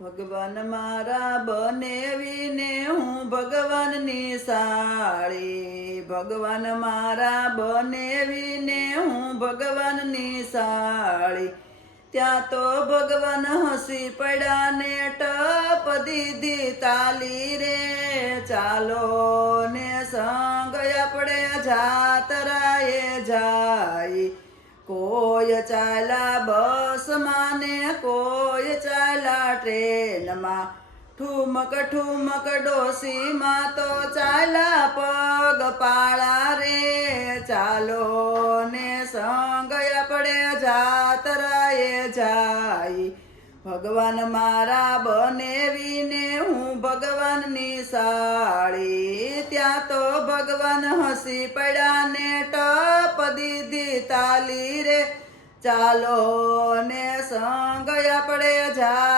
ભગવાન મારા બનેવીને હું ભગવાનની સાળી, ભગવાન મારા બનેવીને હું ભગવાનની સાળી। ત્યાં તો ભગવાન હસી પડ્યા ને ટપ દીધી તાલી રે, ચાલો ને સંગ આપણે જાતરાએ જાય। કોઈ ચાલ્યા બસમાં ને કોઈ ચાલ્યા ટ્રેનમાં, ઠુમક ઠુમક ડોસીમાં તો ચાલ્યા પગપાળા રે, ચાલો ને સંગ આપણે જાતરાએ જાય। ભગવાન મારા બનેવીને હું ભગવાનની સાળી, ત્યાં તો ભગવાન હસી પડ્યા ને ટપ દીધી તાલી રે, ચાલો ને સંગ આપણે જાય।